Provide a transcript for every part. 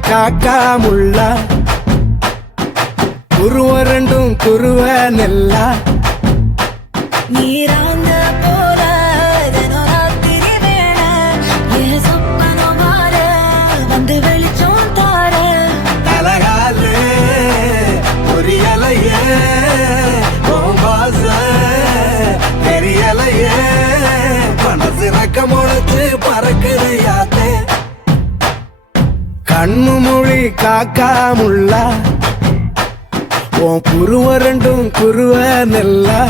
காக்கா முள்ளா குருவ ரெண்டும் குருவ நெல்லா நீராந்த போல ராத்திரி வேள என் சொப்பனம் மாற வந்து வெளிச்சம் தார தலகாலே புரியலையே வாச தெரியலையே மனசு ரக்கமுழைச்சு பறக்குதையாத்தே கண்ணு மொழி காக்கா முள்ளா உன் குருவ ரெண்டும் குருவ நெல்லா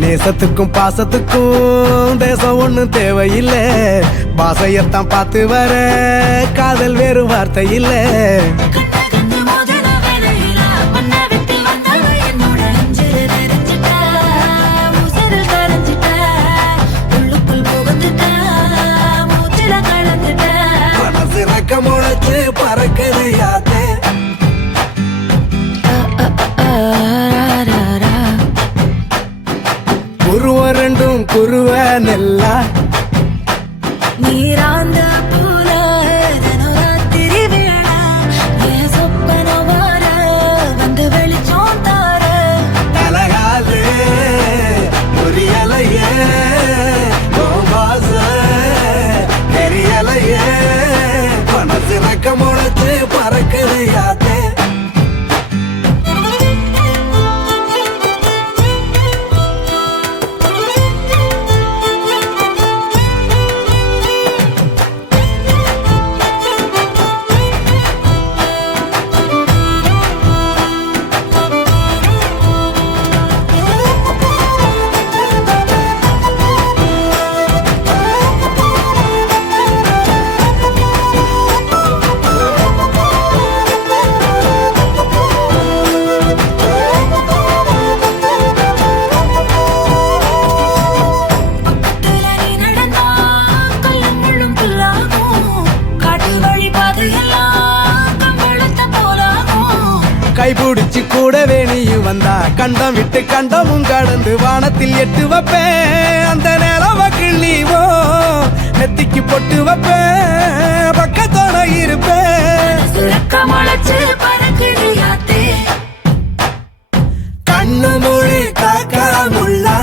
நேசத்துக்கும் பாசத்துக்கும் தேசம் ஒண்ணும் தேவையில்லை பாசையத்தான் பார்த்து வர காதல் வேறு வார்த்தை இல்லை மனசு ரக்கமுழைச்சு பறக்குதையாத்தே குருவ ரெண்டும் குருவ நெல்லா நீராந்த போல ராத்திரி வேள என் சொப்பனம் மாற வந்து வெளிச்சம் தார தலகாலே புரியலையே வாச தெரியலையே மனசு ரக்கமுழைச்சு பறக்குதையாத்தே கைபிடிச்சு கூடவே நீயும் வந்தா கண்டம் விட்டு கண்டமும் கடந்து வானத்தில் எட்டு வைப்பேன் அந்த நேரம் கிள்ளிவோ நெத்திக்கு பொட்டு வைப்பேன் பக்கத்தோட இருப்பேன் கண்ணு மொழி காக்கா முள்ளா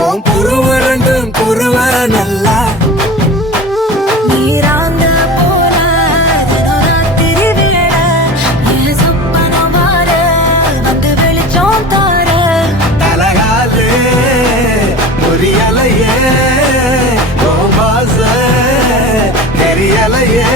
உன் குருவ ரெண்டும் குருவ நல்லா நீராந்த போல ராத்திரி வேள என் சொப்பனம் மாற வந்து வெளிச்சம் தார தலகாலே புரியலையே வாச தெரியலையே